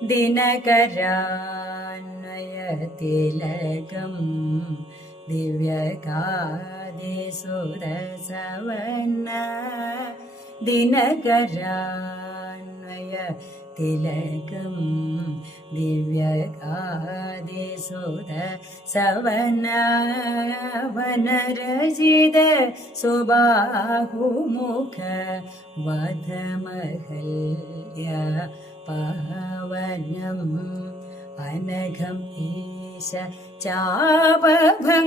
ദിനകരാന്വയതിലകം ദിവ്യകാദിസുരസവന ദിനകരാന്വയതിലകം ദിവ്യകാദിസുരസവന വനരജിത സുബാഹുമുഖ വധമഹല്യ പാവനം അനഘം ഈശ ചാപഭംഗം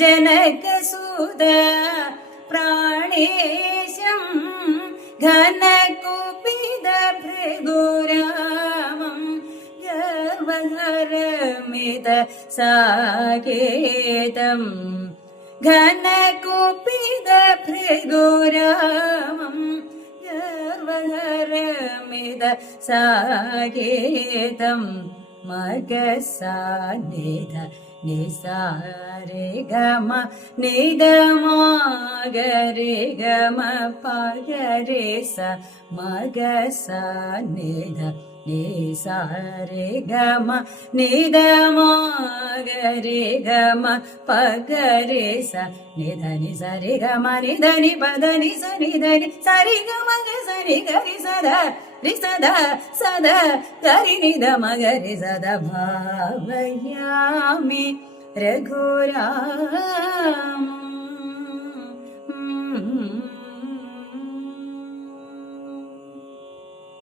ജനകസുത പ്രാണേശം ഘനകുപിത ഭൃഗുരാമം ഗർവഹരമിത സാകേതം ഘനകുപിത ഭൃഗുരാമം ഗർവഹരമിത സാകേതം മഗസാനിധ നിസാരെ ഗമ നിദമാഗരെ ഗമ പഗരെ സ മഗസാനിധ നിസാരെ ഗമ നിദമാഗരെ ഗമ പഗരെ സ നിധ നിസരി ഗമ നിധ നി പദ നി സരി ധനി സരി ഗമ സരി ഗരി സദാ രി സദാ സദാ ഗരി നിധ മഗരി സദാ ഭാവയാമി രഘുരാമ.